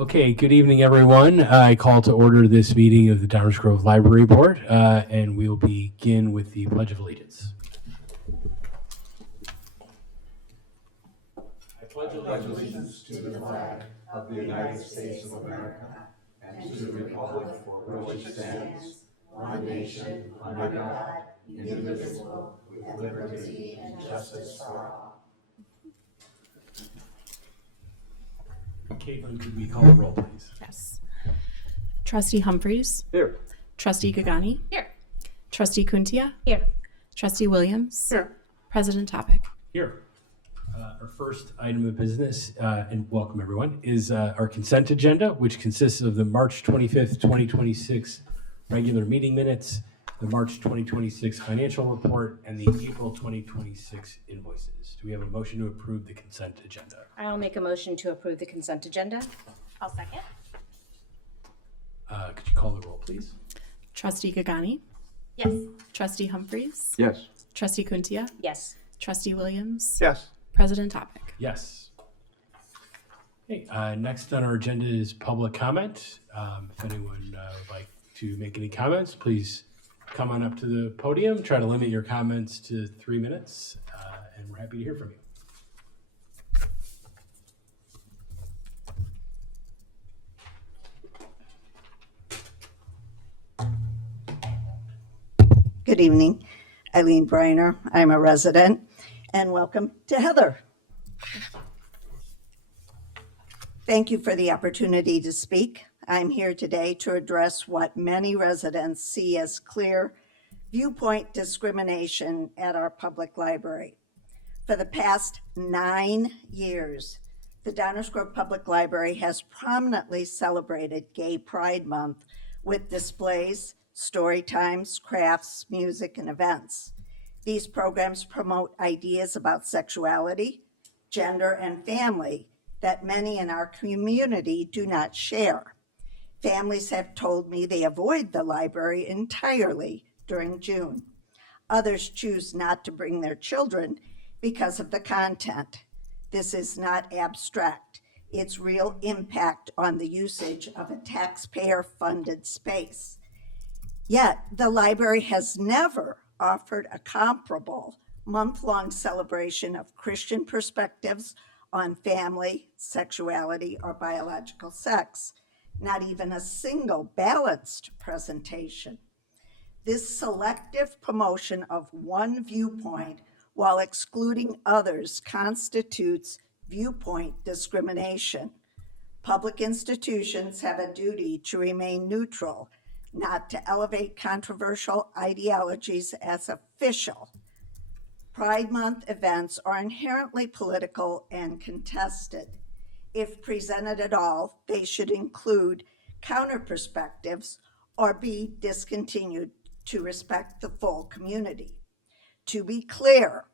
Okay, good evening, everyone. I call to order this meeting of the Downers Grove Library Board, and we will begin with the Pledge of Allegiance. I pledge allegiance to the flag of the United States of America and to the republic for which it stands, one nation, under God, indivisible, with liberty and justice for all. Caitlin, could we call the roll, please? Yes. Trustee Humphreys. Here. Trustee Gagani. Here. Trustee Kuntia. Here. Trustee Williams. Here. President Topic. Here. Our first item of business, and welcome everyone, is our consent agenda, which consists of the March 25th, 2026 regular meeting minutes, the March 2026 financial report, and the April 2026 invoices. Do we have a motion to approve the consent agenda? I'll make a motion to approve the consent agenda. I'll second. Could you call the roll, please? Trustee Gagani. Yes. Trustee Humphreys. Yes. Trustee Kuntia. Yes. Trustee Williams. Yes. President Topic. Yes. Okay, next on our agenda is public comment. If anyone would like to make any comments, please come on up to the podium. Try to limit your comments to 3 minutes, and we're happy to hear from you. Good evening, Eileen Briner. I'm a resident, and welcome to Heather. Thank you for the opportunity to speak. I'm here today to address what many residents see as clear viewpoint discrimination at our public library. For the past 9 years, the Downers Grove Public Library has prominently celebrated Gay Pride Month with displays, story times, crafts, music, and events. These programs promote ideas about sexuality, gender, and family that many in our community do not share. Families have told me they avoid the library entirely during June. Others choose not to bring their children because of the content. This is not abstract. It's real impact on the usage of a taxpayer-funded space. Yet, the library has never offered a comparable month-long celebration of Christian perspectives on family, sexuality, or biological sex, not even a single balanced presentation. This selective promotion of one viewpoint while excluding others constitutes viewpoint discrimination. Public institutions have a duty to remain neutral, not to elevate controversial ideologies as official. Pride Month events are inherently political and contested. If presented at all, they should include counter perspectives or be discontinued to respect the full community. To be clear,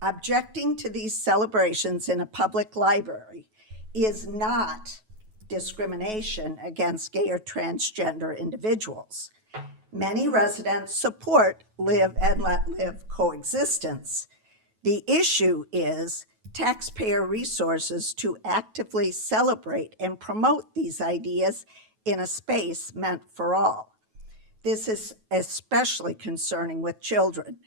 objecting to these celebrations in a public library is not discrimination against gay or transgender individuals. Many residents support live and let live coexistence. The issue is taxpayer resources to actively celebrate and promote these ideas in a space meant for all. This is especially concerning with children.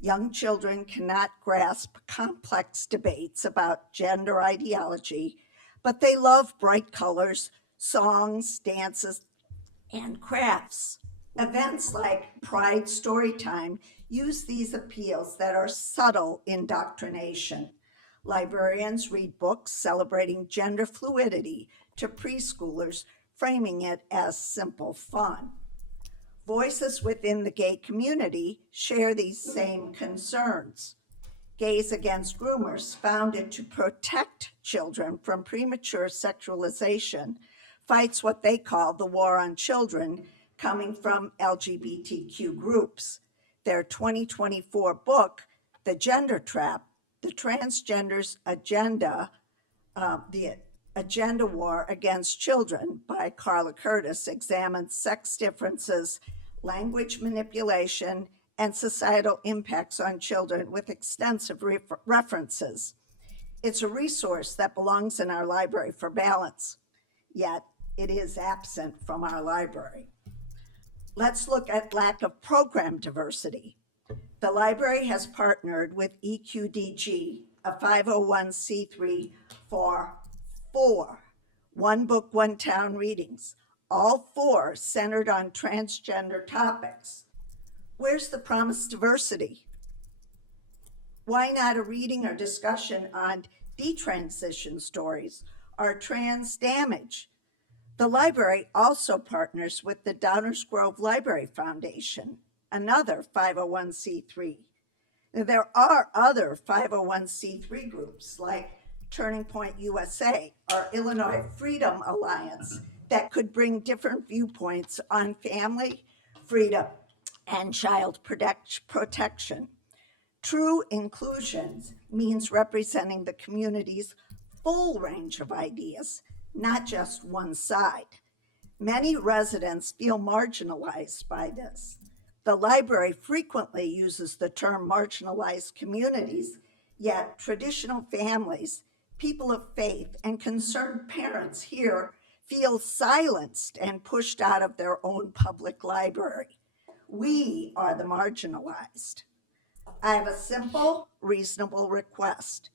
Young children cannot grasp complex debates about gender ideology, but they love bright colors, songs, dances, and crafts. Events like Pride Storytime use these appeals that are subtle indoctrination. Librarians read books celebrating gender fluidity to preschoolers, framing it as simple fun. Voices within the gay community share these same concerns. Gays Against Groomers, founded to protect children from premature sexualization, fights what they call the war on children coming from LGBTQ groups. Their 2024 book, The Gender Trap, The Transgender's Agenda, the Agenda War Against Children by Carla Curtis, examines sex differences, language manipulation, and societal impacts on children with extensive references. It's a resource that belongs in our library for balance, yet it is absent from our library. Let's look at lack of program diversity. The library has partnered with EQDG, a 501c3, for 4 One Book, One Town readings, all 4 centered on transgender topics. Where's the promised diversity? Why not a reading or discussion on detransition stories or trans damage? The library also partners with the Downers Grove Library Foundation, another 501c3. There are other 501c3 groups like Turning Point USA or Illinois Freedom Alliance that could bring different viewpoints on family, freedom, and child protection. True inclusion means representing the community's full range of ideas, not just one side. Many residents feel marginalized by this. The library frequently uses the term marginalized communities, yet traditional families, people of faith, and concerned parents here feel silenced and pushed out of their own public library. We are the marginalized. I have a simple, reasonable request.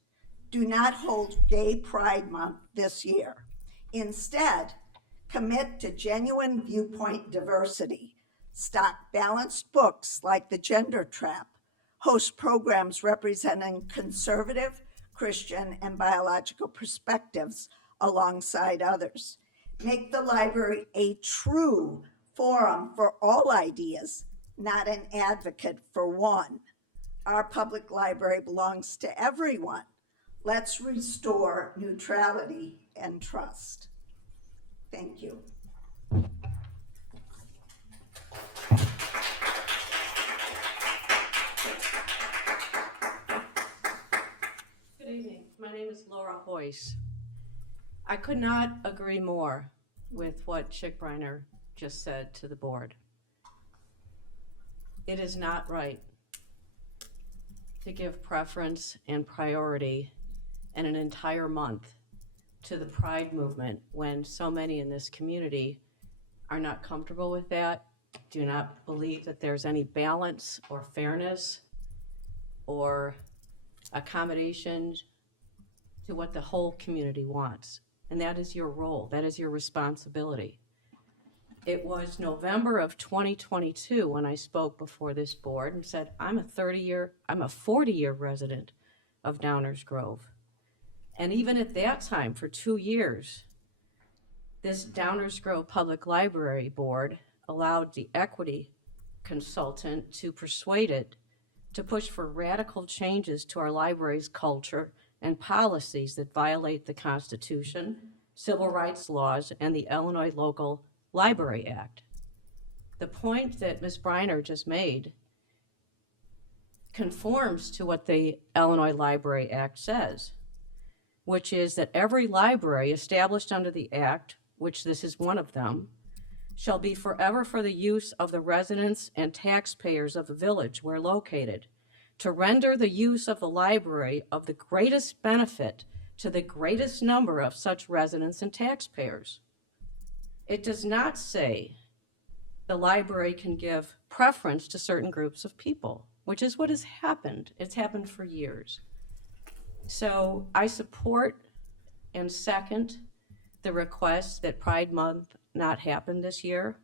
Do not hold Gay Pride Month this year. Instead, commit to genuine viewpoint diversity. Stock balanced books like The Gender Trap. Host programs representing conservative, Christian, and biological perspectives alongside others. Make the library a true forum for all ideas, not an advocate for one. Our public library belongs to everyone. Let's restore neutrality and trust. Thank you. Good evening. My name is Laura Hoyce. I could not agree more with what Chick Briner just said to the board. It is not right to give preference and priority and an entire month to the Pride movement when so many in this community are not comfortable with that, do not believe that there's any balance or fairness or accommodation to what the whole community wants. And that is your role, that is your responsibility. It was November of 2022 when I spoke before this board and said, I'm a 40-year resident of Downers Grove. And even at that time, for 2 years, this Downers Grove Public Library Board allowed the equity consultant to persuade it to push for radical changes to our library's culture and policies that violate the Constitution, civil rights laws, and the Illinois Local Library Act. The point that Ms. Briner just made conforms to what the Illinois Library Act says, which is that every library established under the Act, which this is one of them, shall be forever for the use of the residents and taxpayers of the village where located, to render the use of the library of the greatest benefit to the greatest number of such residents and taxpayers. It does not say the library can give preference to certain groups of people, which is what has happened. It's happened for years. So I support and second the request that Pride Month not happen this year.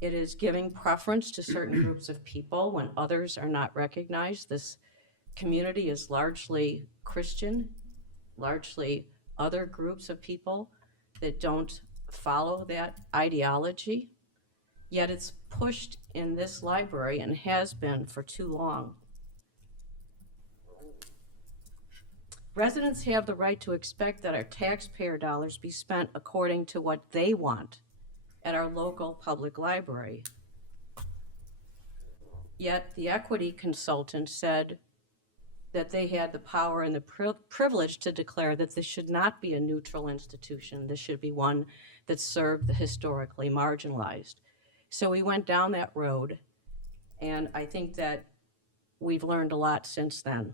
It is giving preference to certain groups of people when others are not recognized. This community is largely Christian, largely other groups of people that don't follow that ideology, yet it's pushed in this library and has been for too long. Residents have the right to expect that our taxpayer dollars be spent according to what they want at our local public library. Yet the equity consultant said that they had the power and the privilege to declare that this should not be a neutral institution. This should be one that served the historically marginalized. So we went down that road, and I think that we've learned a lot since then.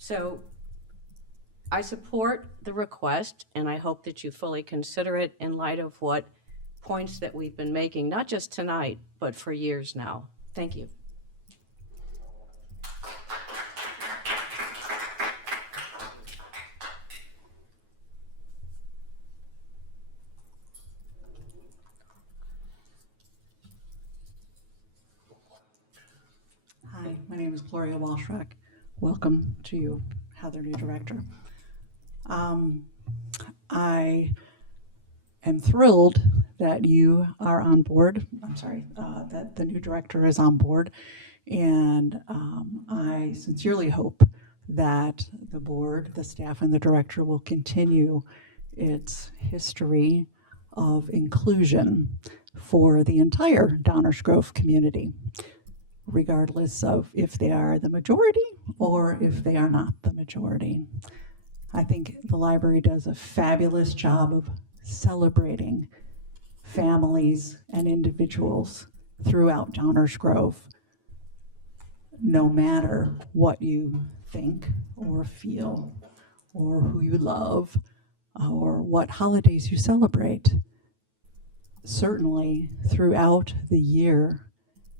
So I support the request, and I hope that you fully consider it in light of what points that we've been making, not just tonight, but for years now. Thank you. Hi, my name is Gloria Walshrack. Welcome to you, Heather, new director. I am thrilled that you are on board. That the new director is on board. And I sincerely hope that the board, the staff, and the director will continue its history of inclusion for the entire Downers Grove community, regardless of if they are the majority or if they are not the majority. I think the library does a fabulous job of celebrating families and individuals throughout Downers Grove, no matter what you think or feel or who you love or what holidays you celebrate. Certainly throughout the year,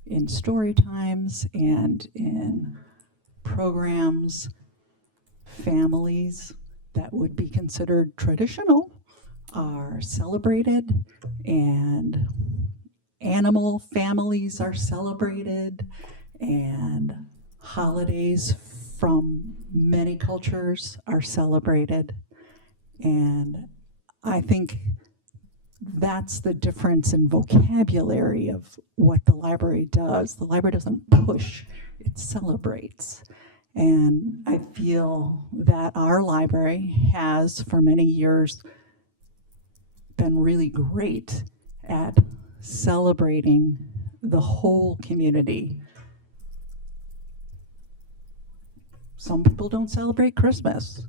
in story times and in programs, families that would be considered traditional are celebrated, and animal families are celebrated, and holidays from many cultures are celebrated. And I think that's the difference in vocabulary of what the library does. The library doesn't push, it celebrates. And I feel that our library has, for many years, been really great at celebrating the whole community. Some people don't celebrate Christmas.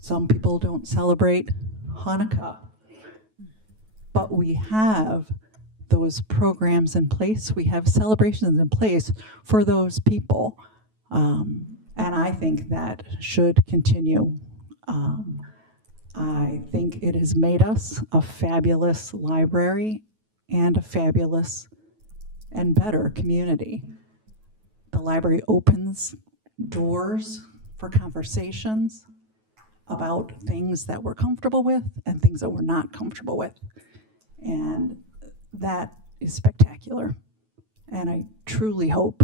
Some people don't celebrate Hanukkah. But we have those programs in place. We have celebrations in place for those people. And I think that should continue. I think it has made us a fabulous library and a fabulous and better community. The library opens doors for conversations about things that we're comfortable with and things that we're not comfortable with. And that is spectacular. And I truly hope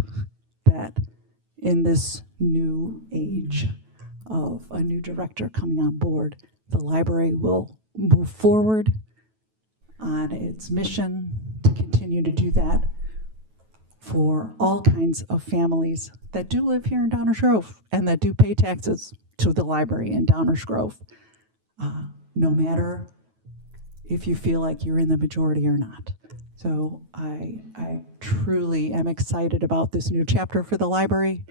that in this new age of a new director coming on board, the library will move forward on its mission to continue to do that for all kinds of families that do live here in Downers Grove and that do pay taxes to the library in Downers Grove, no matter if you feel like you're in the majority or not. So I truly am excited about this new chapter for the library,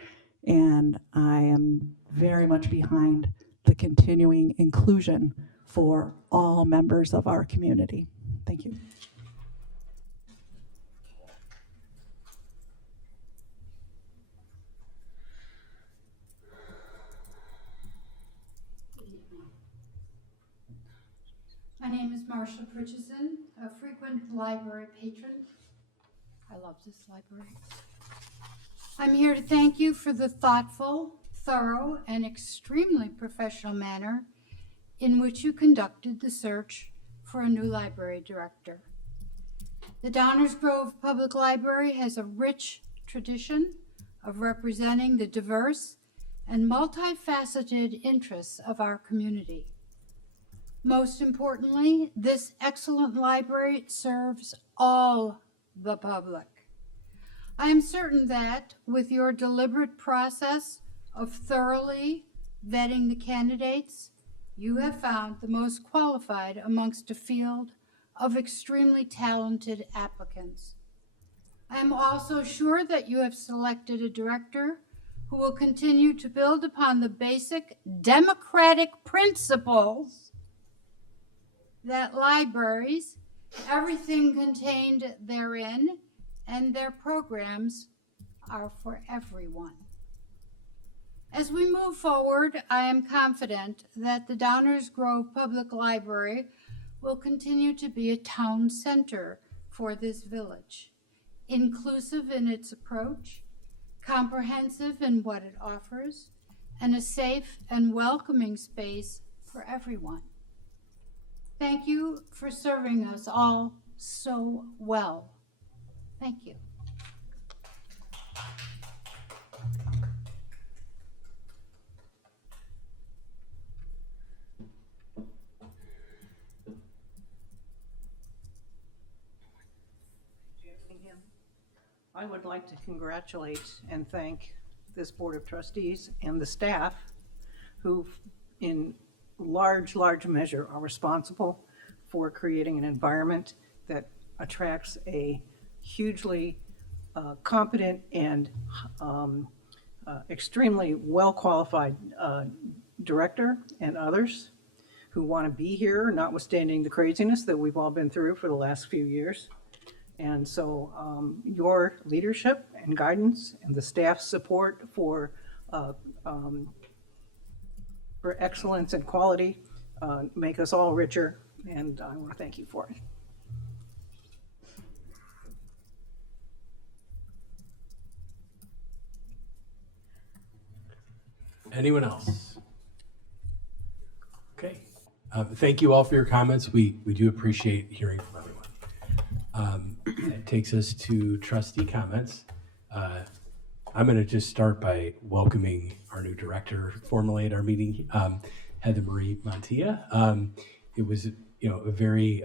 and I am very much behind the continuing inclusion for all members of our community. Thank you. My name is Marcia Pritchison, a frequent library patron. I love this library. I'm here to thank you for the thoughtful, thorough, and extremely professional manner in which you conducted the search for a new library director. The Downers Grove Public Library has a rich tradition of representing the diverse and multifaceted interests of our community. Most importantly, this excellent library serves all the public. I am certain that with your deliberate process of thoroughly vetting the candidates, you have found the most qualified amongst a field of extremely talented applicants. I am also sure that you have selected a director who will continue to build upon the basic democratic principles that libraries, everything contained therein, and their programs are for everyone. As we move forward, I am confident that the Downers Grove Public Library will continue to be a town center for this village, inclusive in its approach, comprehensive in what it offers, and a safe and welcoming space for everyone. Thank you for serving us all so well. Thank you. I would like to congratulate and thank this Board of Trustees and the staff who, in large measure, are responsible for creating an environment that attracts a hugely competent and extremely well-qualified director and others who want to be here, notwithstanding the craziness that we've all been through for the last few years. And so your leadership and guidance and the staff's support for excellence and quality make us all richer, and I want to thank you for it. Anyone else? Okay. Thank you all for your comments. We do appreciate hearing from everyone. That takes us to trustee comments. I'm going to just start by welcoming our new director formally at our meeting, Heather Marie Montilla. It was, a very,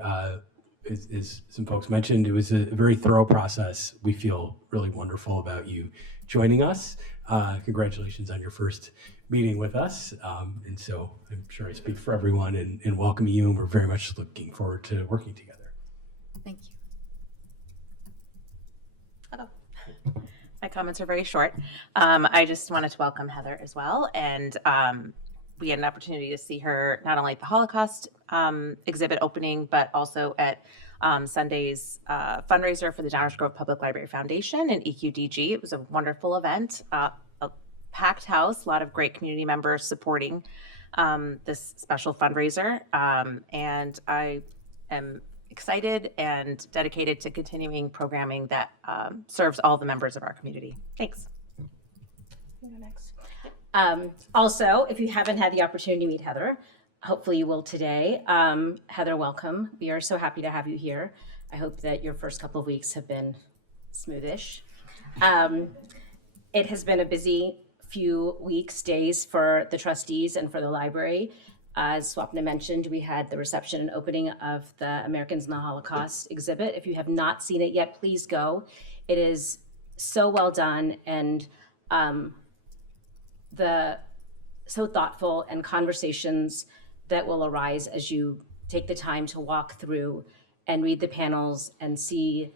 as some folks mentioned, it was a very thorough process. We feel really wonderful about you joining us. Congratulations on your first meeting with us. And so I'm sure I speak for everyone in welcoming you, and we're very much looking forward to working together. Thank you. Hello. My comments are very short. I just wanted to welcome Heather as well. And we had an opportunity to see her not only at the Holocaust exhibit opening, but also at Sunday's fundraiser for the Downers Grove Public Library Foundation and EQDG. It was a wonderful event, a packed house, a lot of great community members supporting this special fundraiser. And I am excited and dedicated to continuing programming that serves all the members of our community. Thanks. Next. Also, if you haven't had the opportunity to meet Heather, hopefully you will today. Heather, welcome. We are so happy to have you here. I hope that your first couple of weeks have been smoothish. It has been a busy few weeks, days for the trustees and for the library. As Swapna mentioned, we had the reception and opening of the Americans in the Holocaust exhibit. If you have not seen it yet, please go. It is so well done and so thoughtful, and conversations that will arise as you take the time to walk through and read the panels and see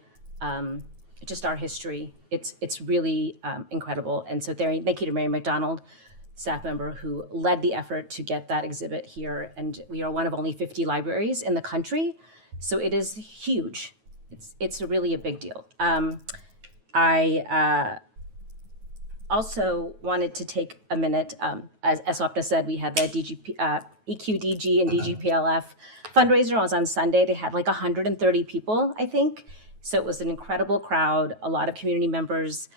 just our history. It's really incredible. And so thank you to Mary McDonald, staff member who led the effort to get that exhibit here. And we are one of only 50 libraries in the country, so it is huge. It's really a big deal. I also wanted to take a minute, as Swapna said, we had the EQDG and DGPLF fundraiser. It was on Sunday. They had like 130 people, I think. So it was an incredible crowd, a lot of community members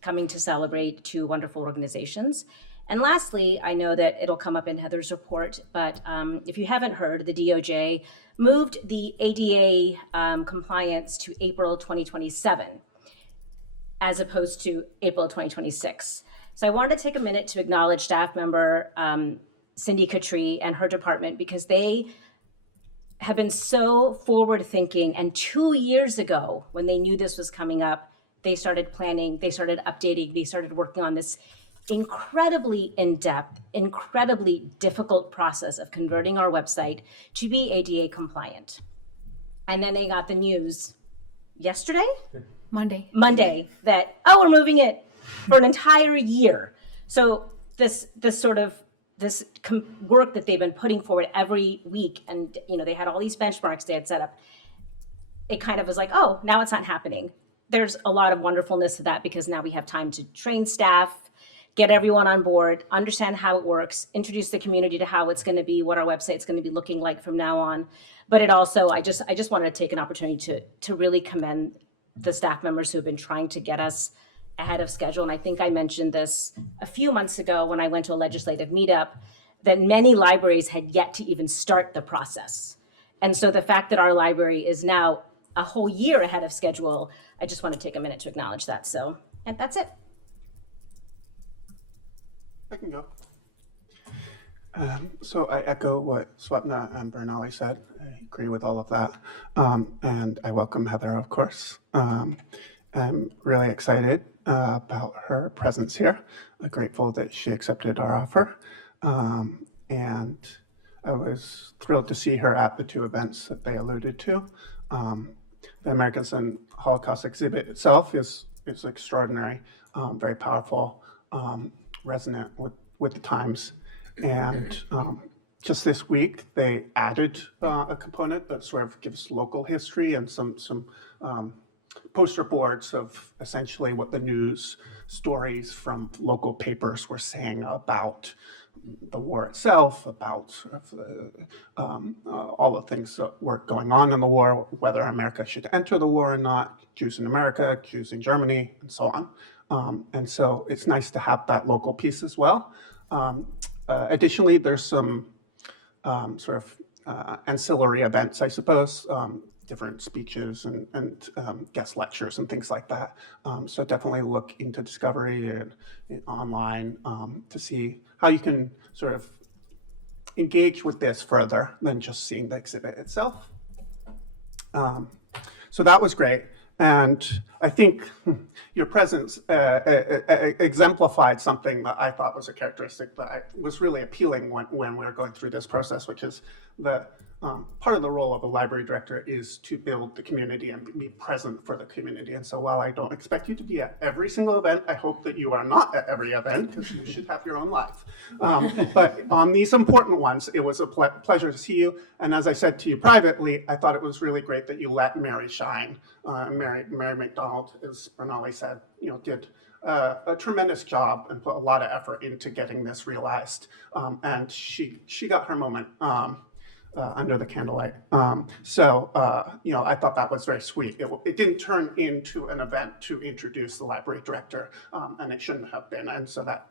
coming to celebrate two wonderful organizations. And lastly, I know that it'll come up in Heather's report, but if you haven't heard, the DOJ moved the ADA compliance to April 2027, as opposed to April 2026. So I wanted to take a minute to acknowledge staff member Cindy Cattree and her department, because they have been so forward thinking. And 2 years ago, when they knew this was coming up, they started planning, they started updating, they started working on this incredibly in-depth, incredibly difficult process of converting our website to be ADA compliant. And then they got the news yesterday? Monday that, we're moving it for an entire year. So this work that they've been putting forward every week, and they had all these benchmarks they had set up, it kind of was like, now it's not happening. There's a lot of wonderfulness to that, because now we have time to train staff, get everyone on board, understand how it works, introduce the community to how it's going to be, what our website's going to be looking like from now on. But it also, I just wanted to take an opportunity to really commend the staff members who have been trying to get us ahead of schedule. And I think I mentioned this a few months ago when I went to a legislative meetup, that many libraries had yet to even start the process. And so the fact that our library is now a whole year ahead of schedule, I just want to take a minute to acknowledge that. So, and that's it. I can go. So I echo what Swapna and Bernali said. I agree with all of that. And I welcome Heather, of course. I'm really excited about her presence here. I'm grateful that she accepted our offer. And I was thrilled to see her at the two events that they alluded to. The Americans and Holocaust exhibit itself is extraordinary, very powerful, resonant with the times. And just this week, they added a component that sort of gives local history and some poster boards of essentially what the news stories from local papers were saying about the war itself, about sort of all the things that were going on in the war, whether America should enter the war or not, Jews in America, Jews in Germany, and so on. And so it's nice to have that local piece as well. Additionally, there's some sort of ancillary events, I suppose, different speeches and guest lectures and things like that. So definitely look into Discovery and online to see how you can sort of engage with this further than just seeing the exhibit itself. So that was great. And I think your presence exemplified something that I thought was a characteristic that was really appealing when we were going through this process, which is the part of the role of a library director is to build the community and be present for the community. And so while I don't expect you to be at every single event, I hope that you are not at every event because you should have your own life. But on these important ones, it was a pleasure to see you. And as I said to you privately, I thought it was really great that you let Mary shine. Mary McDonald, as Bernali said, did a tremendous job and put a lot of effort into getting this realized. And she got her moment under the candlelight. So I thought that was very sweet. It didn't turn into an event to introduce the library director, and it shouldn't have been. And so that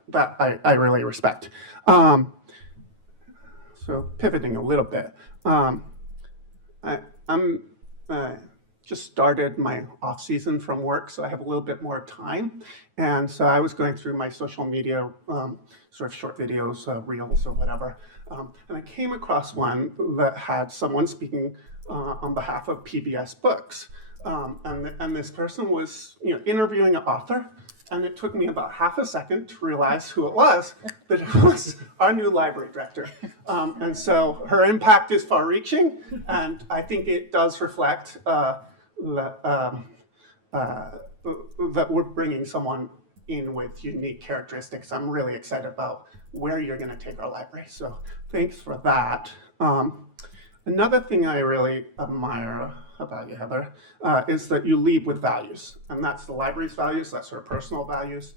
I really respect. So pivoting a little bit, I'm just started my off season from work, so I have a little bit more time. And so I was going through my social media, sort of short videos, reels or whatever. And I came across one that had someone speaking on behalf of PBS Books. And this person was interviewing an author. And it took me about half a second to realize who it was, that it was our new library director. And so her impact is far reaching. And I think it does reflect that we're bringing someone in with unique characteristics. I'm really excited about where you're going to take our library. So thanks for that. Another thing I really admire about you, Heather, is that you lead with values. And that's the library's values, that's her personal values.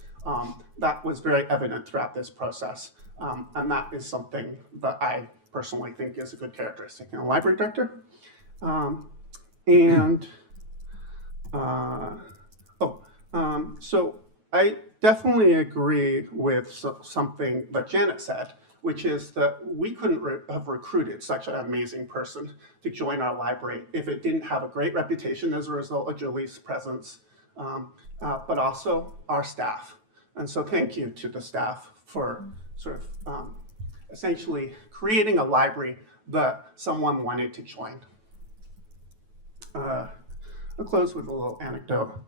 That was very evident throughout this process. And that is something that I personally think is a good characteristic in a library director. So I definitely agree with something that Janet said, which is that we couldn't have recruited such an amazing person to join our library if it didn't have a great reputation as a result of Julie's presence, but also our staff. And so thank you to the staff for sort of essentially creating a library that someone wanted to join. I'll close with a little anecdote.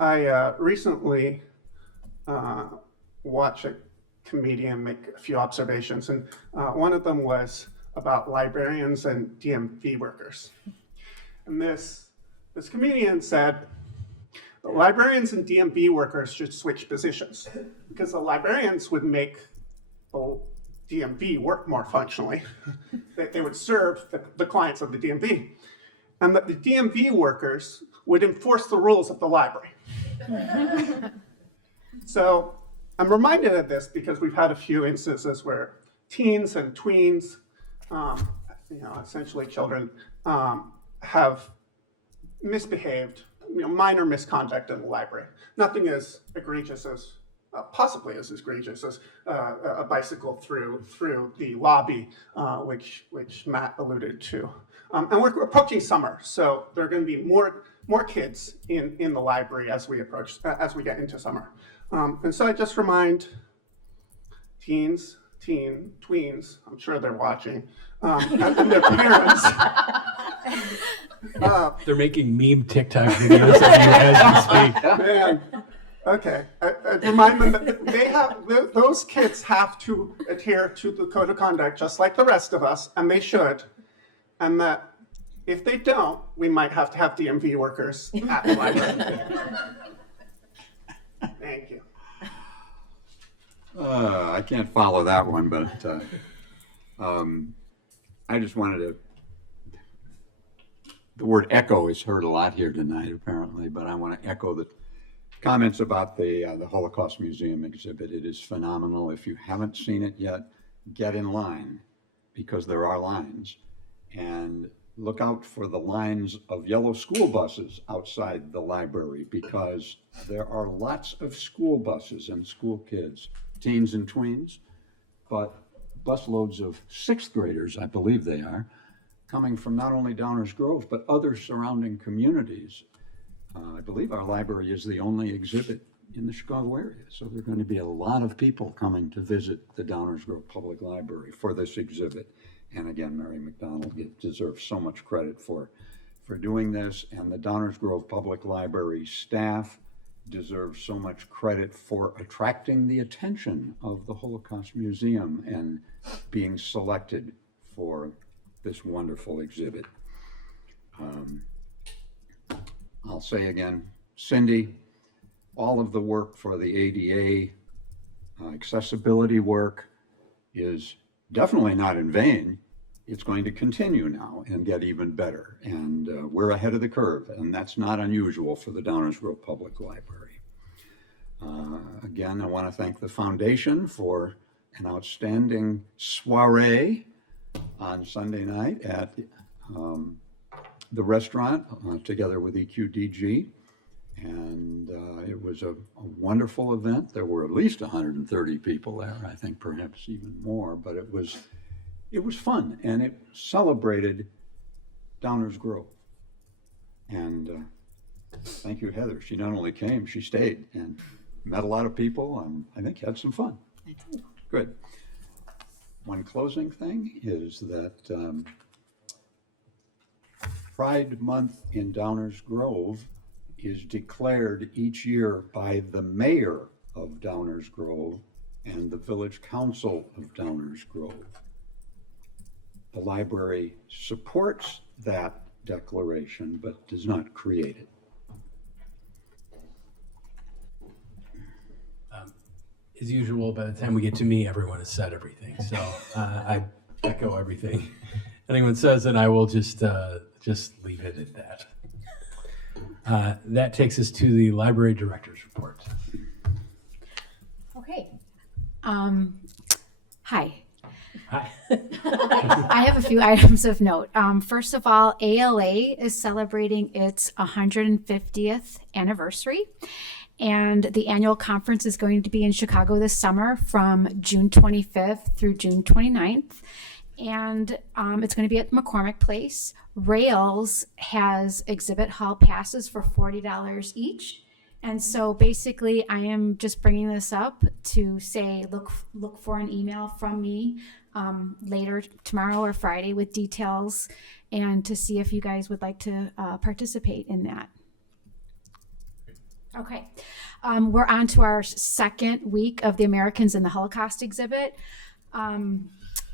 I recently watched a comedian make a few observations, and one of them was about librarians and DMV workers. And this comedian said, the librarians and DMV workers should switch positions because the librarians would make the DMV work more functionally. They would serve the clients of the DMV. And that the DMV workers would enforce the rules of the library. So I'm reminded of this because we've had a few instances where teens and tweens, essentially children, have misbehaved, minor misconduct in the library. Nothing as egregious as, possibly as egregious as a bicycle through the lobby, which Matt alluded to. And we're approaching summer, so there are going to be more kids in the library as we get into summer. And so I just remind tweens, I'm sure they're watching, and their parents. They're making meme TikTok videos of you as you speak. Man, okay. I remind them that those kids have to adhere to the code of conduct just like the rest of us, and they should. And that if they don't, we might have to have DMV workers at the library. Thank you. I can't follow that one, but I just wanted to. The word echo is heard a lot here tonight, apparently, but I want to echo the comments about the Holocaust Museum exhibit. It is phenomenal. If you haven't seen it yet, get in line, because there are lines. And look out for the lines of yellow school buses outside the library, because there are lots of school buses and school kids, teens and tweens, but busloads of sixth graders, I believe they are, coming from not only Downers Grove, but other surrounding communities. I believe our library is the only exhibit in the Chicago area. So there are going to be a lot of people coming to visit the Downers Grove Public Library for this exhibit. And again, Mary McDonald deserves so much credit for doing this. And the Downers Grove Public Library staff deserves so much credit for attracting the attention of the Holocaust Museum and being selected for this wonderful exhibit. I'll say again, Cindy, all of the work for the ADA accessibility work is definitely not in vain. It's going to continue now and get even better. And we're ahead of the curve, and that's not unusual for the Downers Grove Public Library. Again, I want to thank the foundation for an outstanding soiree on Sunday night at the restaurant together with EQDG. And it was a wonderful event. There were at least 130 people there, I think perhaps even more, but it was fun, and it celebrated Downers Grove. And thank you, Heather. She not only came, she stayed and met a lot of people, and I think had some fun. Good. One closing thing is that Pride Month in Downers Grove is declared each year by the mayor of Downers Grove and the Village Council of Downers Grove. The library supports that declaration, but does not create it. As usual, by the time we get to me, everyone has said everything. So I echo everything anyone says, and I will just leave it at that. That takes us to the library director's report. Okay. Hi. Hi. I have a few items of note. First of all, ALA is celebrating its 150th anniversary. And the annual conference is going to be in Chicago this summer from June 25th through June 29th. And it's going to be at McCormick Place. Rails has exhibit hall passes for $40 each. And so basically, I am just bringing this up to say, look for an email from me later tomorrow or Friday with details, and to see if you guys would like to participate in that. Okay, we're on to our second week of the Americans in the Holocaust exhibit.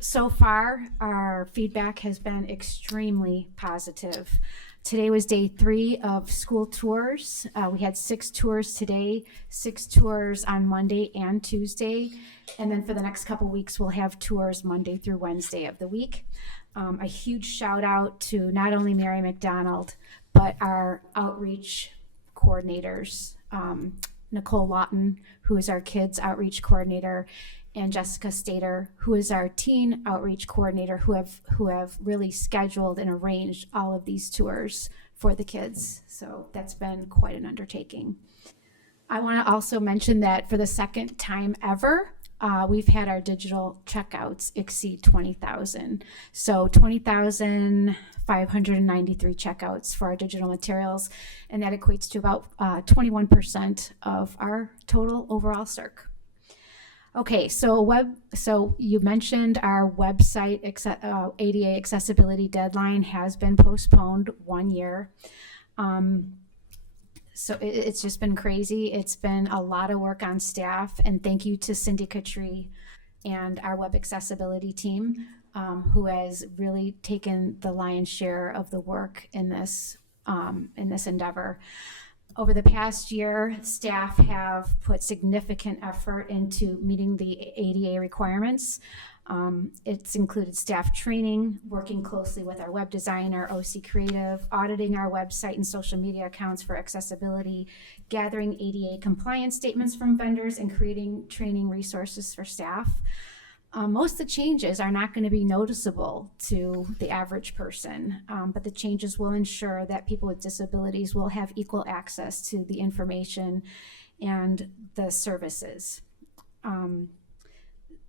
So far, our feedback has been extremely positive. Today was day 3 of school tours. We had 6 tours today, 6 tours on Monday and Tuesday. And then for the next couple weeks, we'll have tours Monday through Wednesday of the week. A huge shout out to not only Mary McDonald, but our outreach coordinators, Nicole Lawton, who is our kids outreach coordinator, and Jessica Stater, who is our teen outreach coordinator, who have really scheduled and arranged all of these tours for the kids. So that's been quite an undertaking. I want to also mention that for the second time ever, we've had our digital checkouts exceed 20,000. So 20,593 checkouts for our digital materials, and that equates to about 21% of our total overall circ. Okay, so you mentioned our website ADA accessibility deadline has been postponed 1 year. So it's just been crazy. It's been a lot of work on staff, and thank you to Cindy Catry and our web accessibility team, who has really taken the lion's share of the work in this endeavor. Over the past year, staff have put significant effort into meeting the ADA requirements. It's included staff training, working closely with our web designer, OC Creative, auditing our website and social media accounts for accessibility, gathering ADA compliance statements from vendors, and creating training resources for staff. Most of the changes are not going to be noticeable to the average person, but the changes will ensure that people with disabilities will have equal access to the information and the services.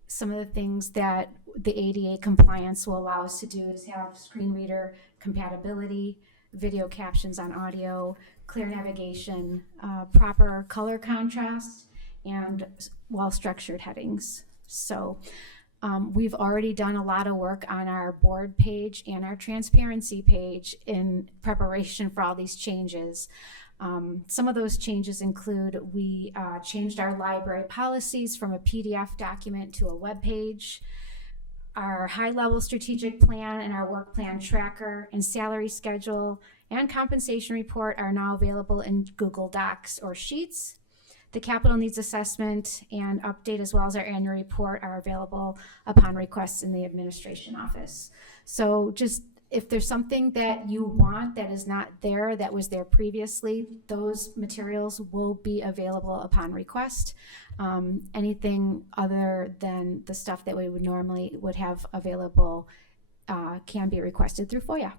Some of the things that the ADA compliance will allow us to do is have screen reader compatibility, video captions on audio, clear navigation, proper color contrast, and well-structured headings. So we've already done a lot of work on our board page and our transparency page in preparation for all these changes. Some of those changes include we changed our library policies from a PDF document to a web page. Our high-level strategic plan and our work plan tracker and salary schedule and compensation report are now available in Google Docs or Sheets. The capital needs assessment and update, as well as our annual report, are available upon request in the administration office. So just if there's something that you want that is not there, that was there previously, those materials will be available upon request. Anything other than the stuff that we would have available can be requested through FOIA.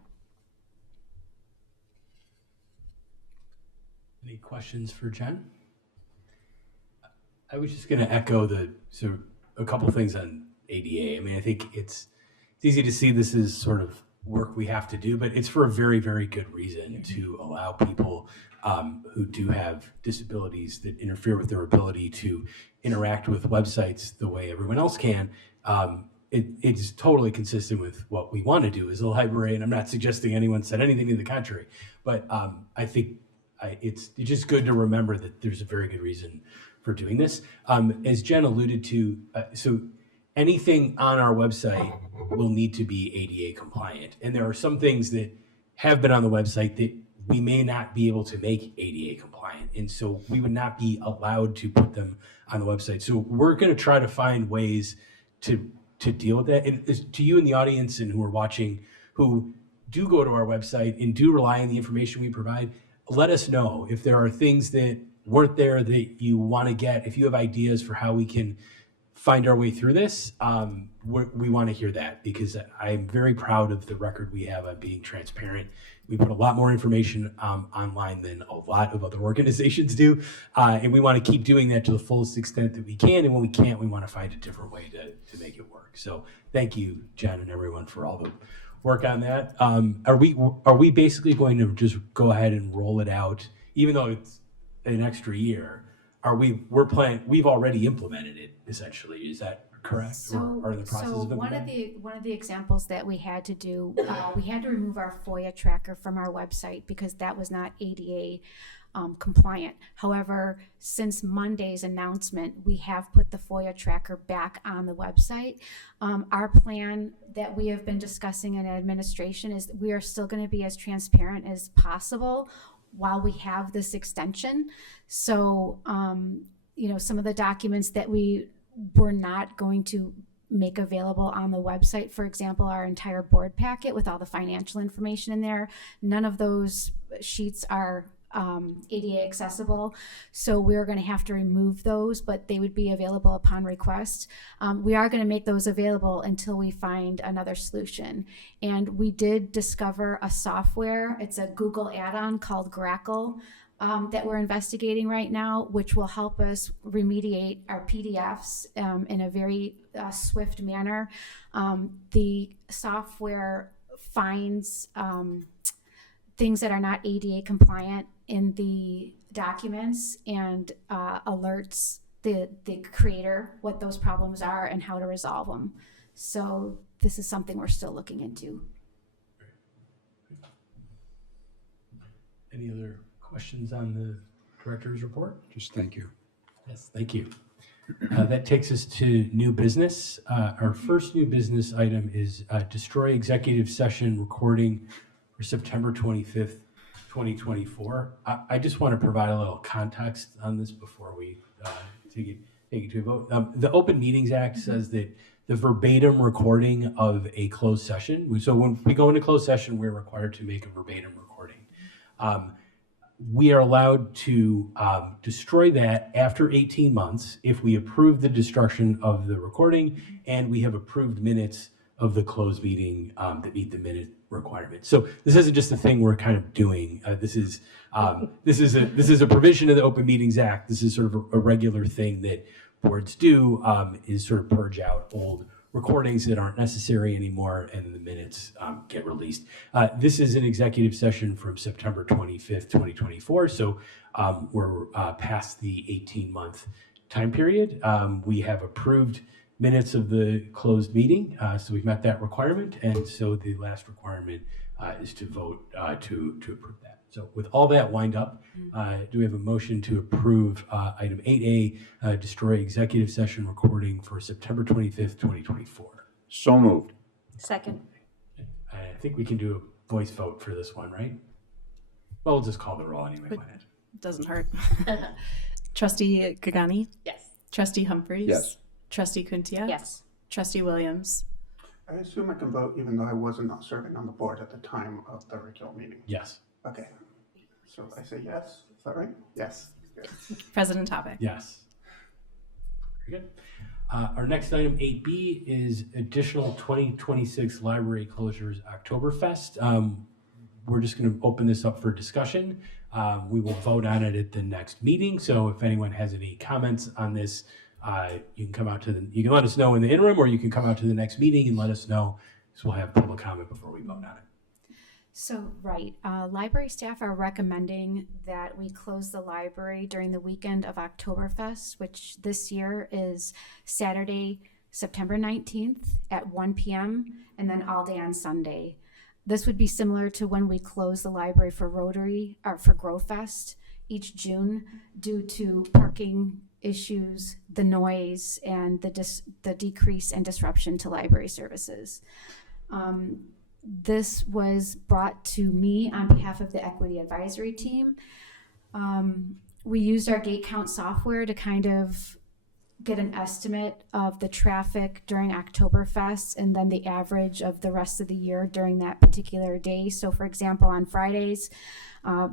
Any questions for Jen? I was just going to echo a couple things on ADA. I mean, I think it's easy to see this as sort of work we have to do, but it's for a very, very good reason to allow people who do have disabilities that interfere with their ability to interact with websites the way everyone else can. It's totally consistent with what we want to do as a library, and I'm not suggesting anyone said anything to the contrary, but I think it's just good to remember that there's a very good reason for doing this. As Jen alluded to, so anything on our website will need to be ADA compliant. And there are some things that have been on the website that we may not be able to make ADA compliant. And so we would not be allowed to put them on the website. So we're going to try to find ways to deal with that. And to you in the audience and who are watching, who do go to our website and do rely on the information we provide, let us know if there are things that weren't there that you want to get. If you have ideas for how we can find our way through this, we want to hear that, because I'm very proud of the record we have on being transparent. We put a lot more information online than a lot of other organizations do, and we want to keep doing that to the fullest extent that we can, and when we can't, we want to find a different way to make it work. So thank you, Jen, and everyone for all the work on that. Are we basically going to just go ahead and roll it out, even though it's an extra year? We've already implemented it, essentially. Is that correct? Or are in the process of implementing? One of the examples that we had to do, we had to remove our FOIA tracker from our website because that was not ADA compliant. However, since Monday's announcement, we have put the FOIA tracker back on the website. Our plan that we have been discussing in administration is that we are still going to be as transparent as possible while we have this extension. So, some of the documents that we were not going to make available on the website, for example, our entire board packet with all the financial information in there, none of those sheets are ADA accessible. So we're going to have to remove those, but they would be available upon request. We are going to make those available until we find another solution. And we did discover a software. It's a Google add-on called Grackle that we're investigating right now, which will help us remediate our PDFs in a very swift manner. The software finds things that are not ADA compliant in the documents and alerts the creator what those problems are and how to resolve them. So this is something we're still looking into. Any other questions on the director's report? Just thank you. Yes, thank you. That takes us to new business. Our first new business item is destroy executive session recording for September 25th, 2024. I just want to provide a little context on this before we take it to a vote. The Open Meetings Act says that the verbatim recording of a closed session, so when we go into closed session, we're required to make a verbatim recording. We are allowed to destroy that after 18 months if we approve the destruction of the recording and we have approved minutes of the closed meeting that meet the minute requirement. So this isn't just a thing we're kind of doing. This is a provision of the Open Meetings Act. This is sort of a regular thing that boards do, is sort of purge out old recordings that aren't necessary anymore, and the minutes get released. This is an executive session from September 25th, 2024, so we're past the 18-month time period. We have approved minutes of the closed meeting, so we've met that requirement, and so the last requirement is to vote to approve that. So with all that wind up, do we have a motion to approve item 8A, destroy executive session recording for September 25th, 2024? So moved. Second. I think we can do a voice vote for this one, right? Well, we'll just call the roll anyway. Why not? Doesn't hurt. Trustee Gagani? Yes. Trustee Humphries? Yes. Trustee Kuntia? Yes. Trustee Williams? I assume I can vote even though I wasn't serving on the board at the time of the regular meeting. Yes. Okay. So I say yes. Is that right? Yes. Good. President Topic? Yes. Very good. Our next item, 8B, is additional 2026 library closures Oktoberfest. We're just going to open this up for discussion. We will vote on it at the next meeting. So if anyone has any comments on this, you can let us know in the interim, or you can come out to the next meeting and let us know. So we'll have public comment before we vote on it. So, right, library staff are recommending that we close the library during the weekend of Oktoberfest, which this year is Saturday, September 19th at 1 p.m. and then all day on Sunday. This would be similar to when we close the library for Rotary or for Grow Fest each June due to parking issues, the noise, and the decrease and disruption to library services. This was brought to me on behalf of the Equity Advisory Team. We used our gate count software to kind of get an estimate of the traffic during Oktoberfest and then the average of the rest of the year during that particular day. So for example, on Fridays,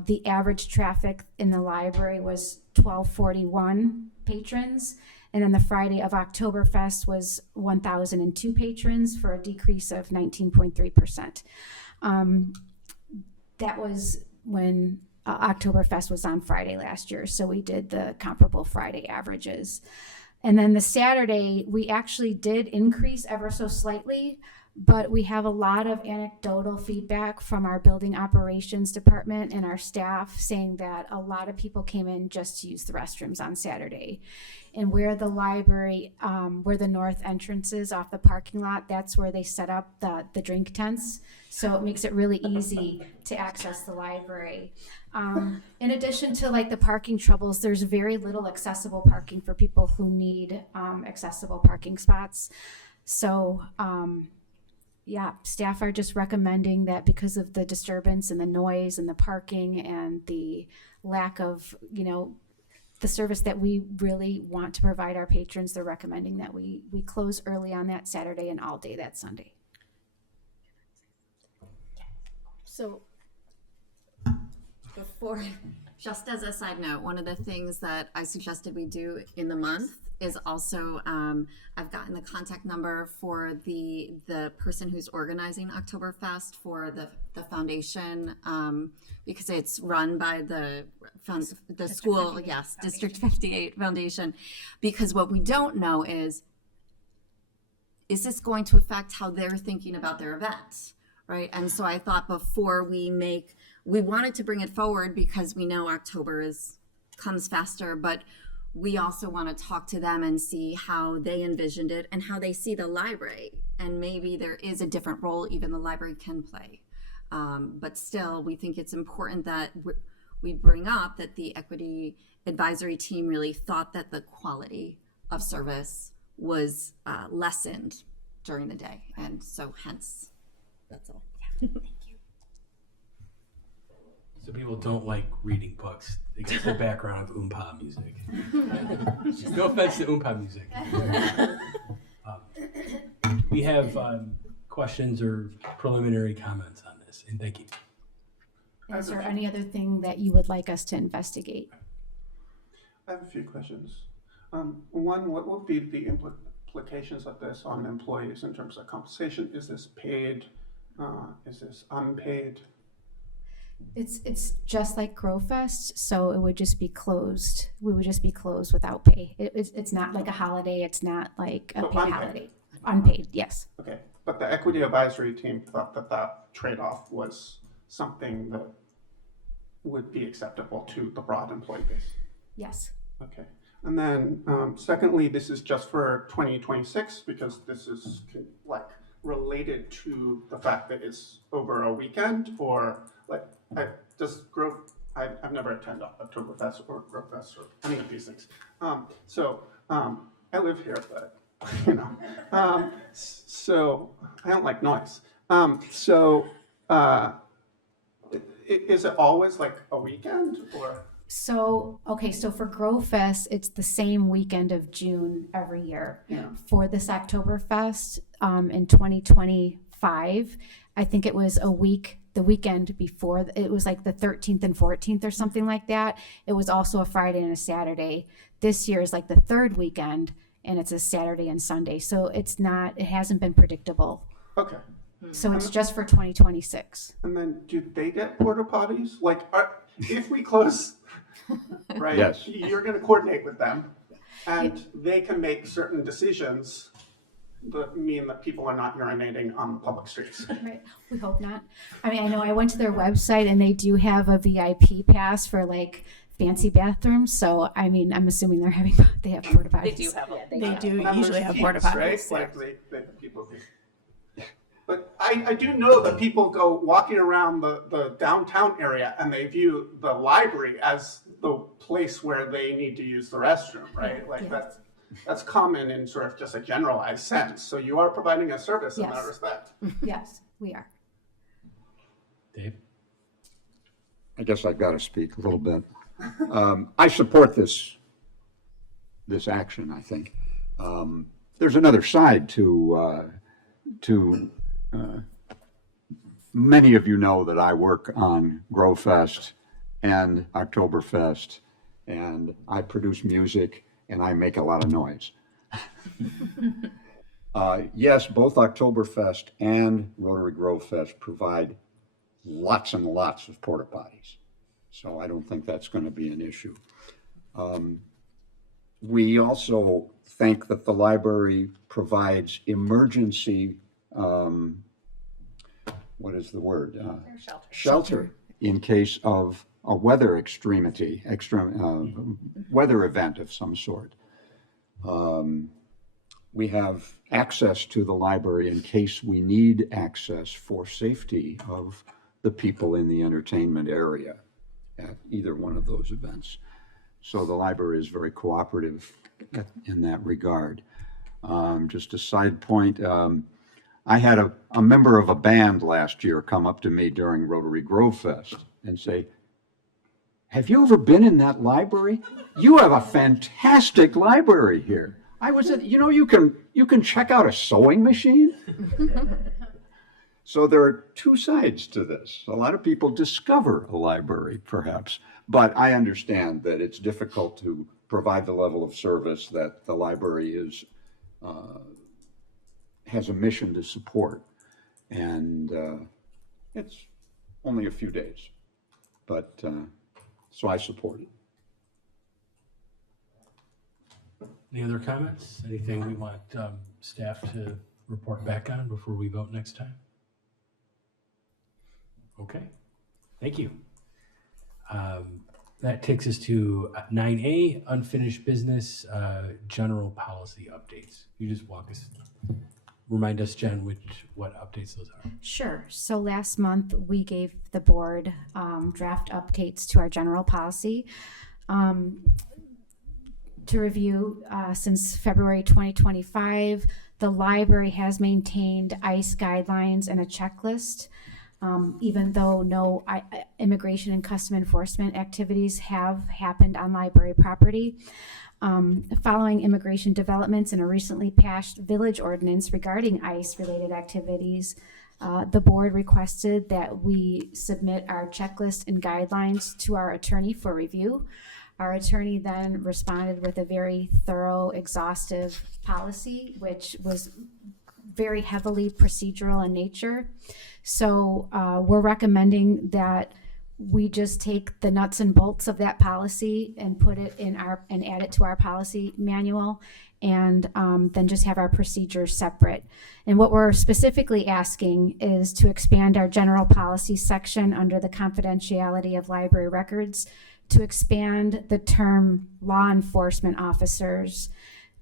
the average traffic in the library was 1,241 patrons. And then the Friday of Oktoberfest was 1,002 patrons for a decrease of 19.3%. That was when Oktoberfest was on Friday last year. So we did the comparable Friday averages. And then the Saturday, we actually did increase ever so slightly, but we have a lot of anecdotal feedback from our building operations department and our staff saying that a lot of people came in just to use the restrooms on Saturday. And where the library, where the north entrance is off the parking lot, that's where they set up the drink tents. So it makes it really easy to access the library. In addition to like the parking troubles, there's very little accessible parking for people who need accessible parking spots. So yeah, staff are just recommending that because of the disturbance and the noise and the parking and the lack of, the service that we really want to provide our patrons, they're recommending that we close early on that Saturday and all day that Sunday. So before, Just as a side note, one of the things that I suggested we do in the month is also, I've gotten the contact number for the person who's organizing Oktoberfest for the foundation, because it's run by the school, yes, District 58 Foundation. Because what we don't know is this going to affect how they're thinking about their events, right? And so I thought before we wanted to bring it forward because we know October comes faster, but we also want to talk to them and see how they envisioned it and how they see the library. And maybe there is a different role even the library can play. But still, we think it's important that we bring up that the equity advisory team really thought that the quality of service was lessened during the day. And so hence, that's all. Yeah. Thank you. So people don't like reading books. They get the background of oompa music. No offense to oompa music. We have questions or preliminary comments on this, and thank you. Is there any other thing that you would like us to investigate? I have a few questions. One, what will be the implications of this on employees in terms of compensation? Is this paid? Is this unpaid? It's just like GrowFest, so it would just be closed. We would just be closed without pay. It's not like a holiday. It's not like a So paid unpaid. holiday. Unpaid, yes. Okay, but the equity advisory team thought that trade-off was something that would be acceptable to the broad employee base. Yes. Okay, and then secondly, this is just for 2026 because this is like related to the fact that it's over a weekend, or like I've never attended Oktoberfest or GrowFest or any of these things. I live here, but you know, so I don't like noise. Is it always like a weekend or? So for GrowFest, it's the same weekend of June every year. Yeah. For this Oktoberfest in 2025, I think it was the weekend before, it was like the 13th and 14th or something like that. It was also a Friday and a Saturday. This year is like the third weekend, and it's a Saturday and Sunday. So it hasn't been predictable. Okay. So it's just for 2026. And then do they get porta potties? Like, if we close, right? Yes. You're going to coordinate with them, and they can make certain decisions that mean that people are not urinating on the public streets. Right. We hope not. I mean, I know I went to their website and they do have a VIP pass for like fancy bathrooms. So, I mean, I'm assuming they have porta potties. They do have them. They do Members' usually have fees, porta right? potties. Like people do. But I do know that people go walking around the downtown area and they view the library as the place where they need to use the restroom, right? Like that's common in sort of just a generalized sense. So you are providing a service in that Yes. respect. Yes, we are. Dave? I guess I've got to speak a little bit. I support this action, I think. There's another side to many of you know that I work on GrowFest and Oktoberfest, and I produce music and I make a lot of noise. Yes, both Oktoberfest and Rotary GrowFest provide lots and lots of porta potties, so I don't think that's going to be an issue. We also think that the library provides emergency, what is the word? Shelter in case of a weather weather event of some sort. We have access to the library in case we need access for safety of the people in the entertainment area at either one of those events. So the library is very cooperative in that regard. Just a side point, I had a member of a band last year come up to me during Rotary GrowFest and say, "Have you ever been in that library? You have a fantastic library here. I was at, you can check out a sewing machine." So there are two sides to this. A lot of people discover a library, perhaps, but I understand that it's difficult to provide the level of service that the library has a mission to support. And it's only a few days, but so I support it. Any other comments? Anything we want staff to report back on before we vote next time? Okay, thank you. That takes us to 9A, unfinished business, general policy updates. You just remind us, Jen, what updates those are. Sure. So last month we gave the board draft updates to our general policy to review. Since February 2025, the library has maintained ICE guidelines and a checklist. Even though no immigration and custom enforcement activities have happened on library property. Following immigration developments in a recently passed village ordinance regarding ICE-related activities, the board requested that we submit our checklist and guidelines to our attorney for review. Our attorney then responded with a very thorough, exhaustive policy, which was very heavily procedural in nature. So we're recommending that we just take the nuts and bolts of that policy and put it in and add it to our policy manual, and then just have our procedures separate. And what we're specifically asking is to expand our general policy section under the confidentiality of library records to expand the term law enforcement officers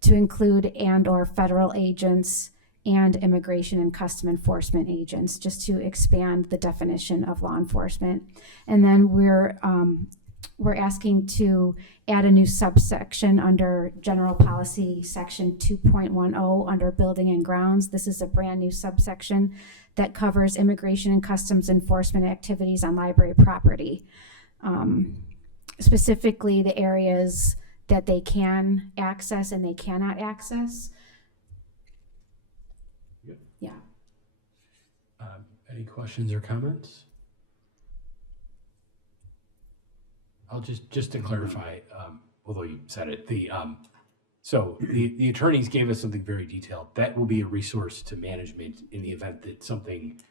to include and/or federal agents and immigration and custom enforcement agents, just to expand the definition of law enforcement. And then we're asking to add a new subsection under general policy section 2.10 under building and grounds. This is a brand new subsection that covers immigration and customs enforcement activities on library property. Specifically the areas that they can access and they cannot access. Yeah. Any questions or comments? I'll just to clarify, although you said it, so the attorneys gave us something very detailed. That will be a resource to management in the event that something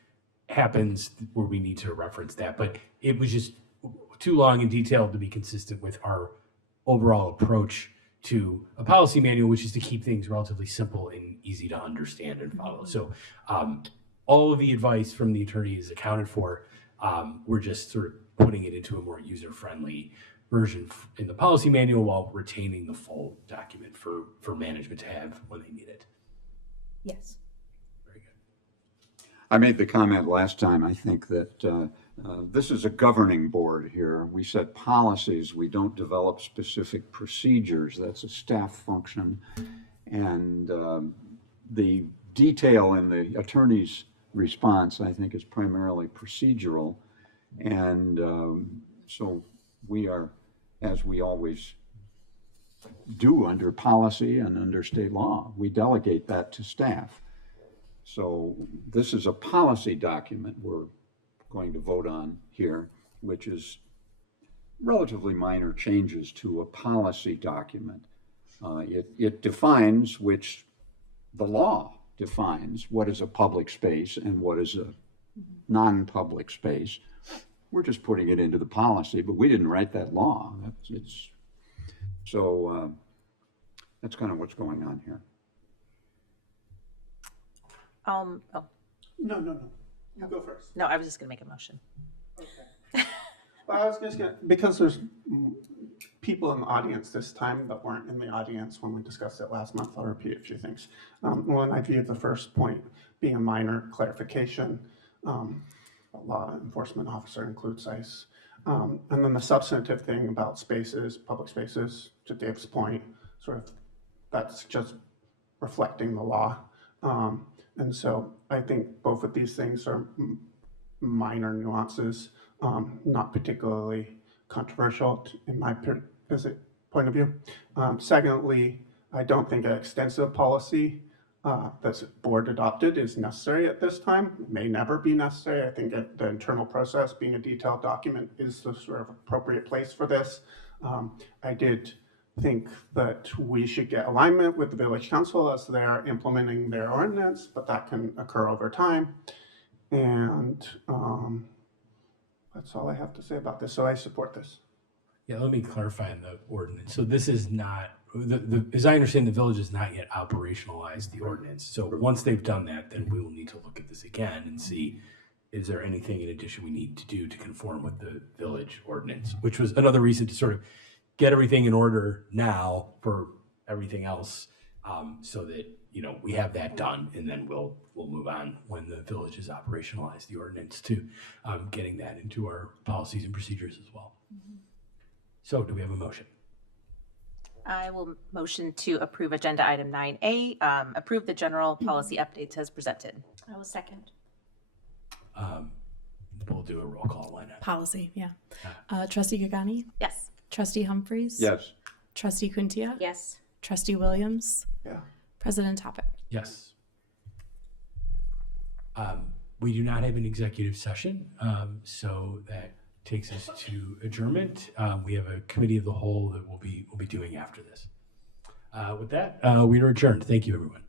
happens where we need to reference that. But it was just too long and detailed to be consistent with our overall approach to a policy manual, which is to keep things relatively simple and easy to understand and follow. So all of the advice from the attorney is accounted for. We're just sort of putting it into a more user-friendly version in the policy manual while retaining the full document for management to have when they need it. Yes. Very good. I made the comment last time, I think that this is a governing board here. We set policies, we don't develop specific procedures. That's a staff function. And the detail in the attorney's response, I think, is primarily procedural. And so we are, as we always do under policy and under state law, we delegate that to staff. So this is a policy document we're going to vote on here, which is relatively minor changes to a policy document. It defines the law defines what is a public space and what is a non-public space. We're just putting it into the policy, but we didn't write that law. So that's kind of what's going on here. Oh, No. You go first. no, I was just gonna make a motion. Okay. Well, I was just gonna, because there's people in the audience this time that weren't in the audience when we discussed it last month, I'll repeat a few things. When I viewed the first point being a minor clarification, a law enforcement officer includes ICE. And then the substantive thing about spaces, public spaces, to Dave's point, sort of that's just reflecting the law. And so I think both of these things are minor nuances, not particularly controversial in my point of view. Secondly, I don't think an extensive policy that's board adopted is necessary at this time, may never be necessary. I think the internal process, being a detailed document, is the sort of appropriate place for this. I did think that we should get alignment with the village council as they're implementing their ordinance, but that can occur over time. And that's all I have to say about this. So I support this. Yeah, let me clarify in the ordinance. So this is not, as I understand, the village has not yet operationalized the ordinance. So once they've done that, then we will need to look at this again and see, is there anything in addition we need to do to conform with the village ordinance, which was another reason to sort of get everything in order now for everything else, so that, you know, we have that done, and then we'll move on when the village has operationalized the ordinance to getting that into our policies and procedures as well. So do we have a motion? I will motion to approve agenda item 9A, approve the general policy updates as presented. I will second. We'll do a roll call line. Policy, yeah. Trustee Gagani? Yes. Trustee Humphries? Yes. Trustee Kuntia? Yes. Trustee Williams? Yeah. President Topic? Yes. We do not have an executive session, so that takes us to adjournment. We have a committee of the whole that we'll be doing after this. With that, we are adjourned. Thank you, everyone.